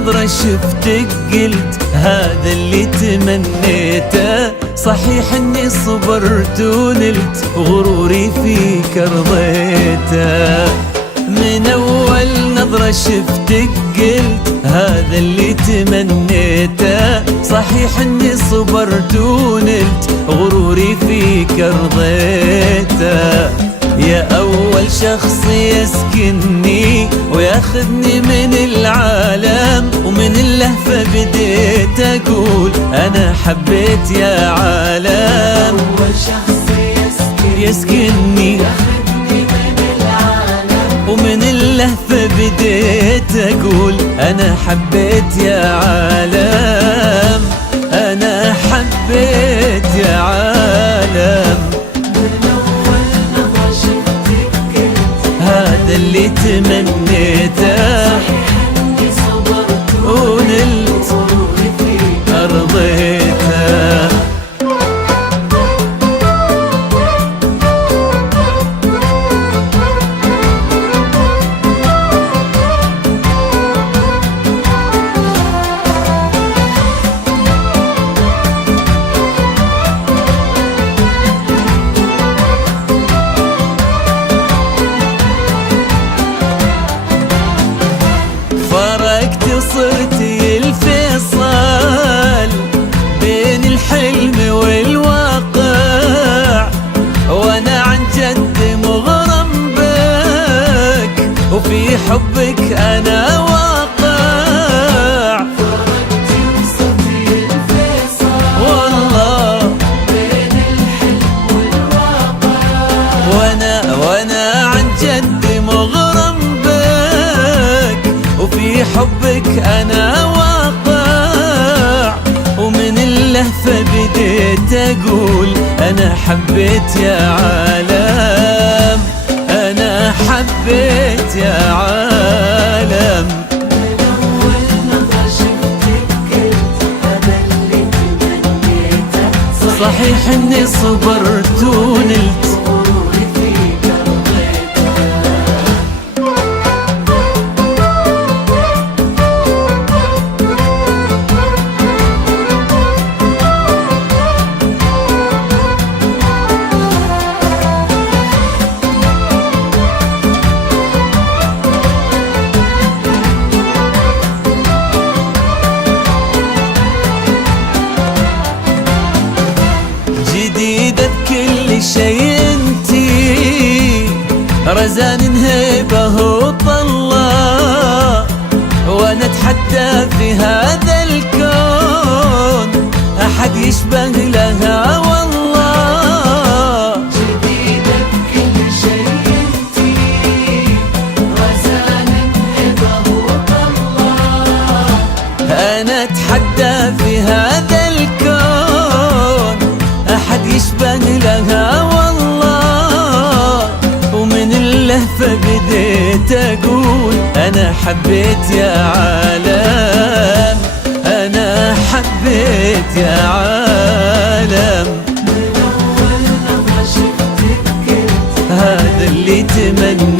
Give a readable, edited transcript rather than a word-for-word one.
نظرة شفتك قلت هذا اللي تمنيته. صحيح اني صبرت ونلت غروري فيك رضيته. من اول نظرة شفتك قلت هذا اللي تمنيته. صحيح اني صبرت ونلت غروري فيك رضيته. يا أول شخص يسكنني وياخذني من العالم، ومن اللهفة بديت أقول أنا حبيت يا عالم. أول شخص يسكنني ياخذني من العالم، ومن اللهفة بديت أقول أنا حبيت يا عالم. أنا حبيت يا عالم. هذا اللي تمنيته. إني صبرت ونلت غروري فيك رضيته. فرقت صرت الفيصل بين الحلم والواقع، وانا عن جد مغرم بك وفي حبك انا واقع. فرقت وصرت الفيصل والله بين الحلم والواقع، وانا عن جد مغرم بك وفي حبك انا واقع. ومن اللهفة بديت اقول انا حبيت يا عالم. انا حبيت يا عالم. من أول نظرة شفتك قلت هذا اللي تمنيته. صحيح اني صبرت ونلت غروري فيك رضيته. جديدة بكل شيء انتي، رزان هيبة وطلة، وانا اتحدى في هذا الكون احد يشبه لها والله. جديدة بكل شيء انتي، رزان هبة وطلة، انا اتحدى في هذا الكون احد يشبه لها والله. ومن اللهفة بديت اقول انا حبيت يا عالم. انا حبيت يا عالم. من أول نظرة شفتك قلت هذا اللي تمنيته.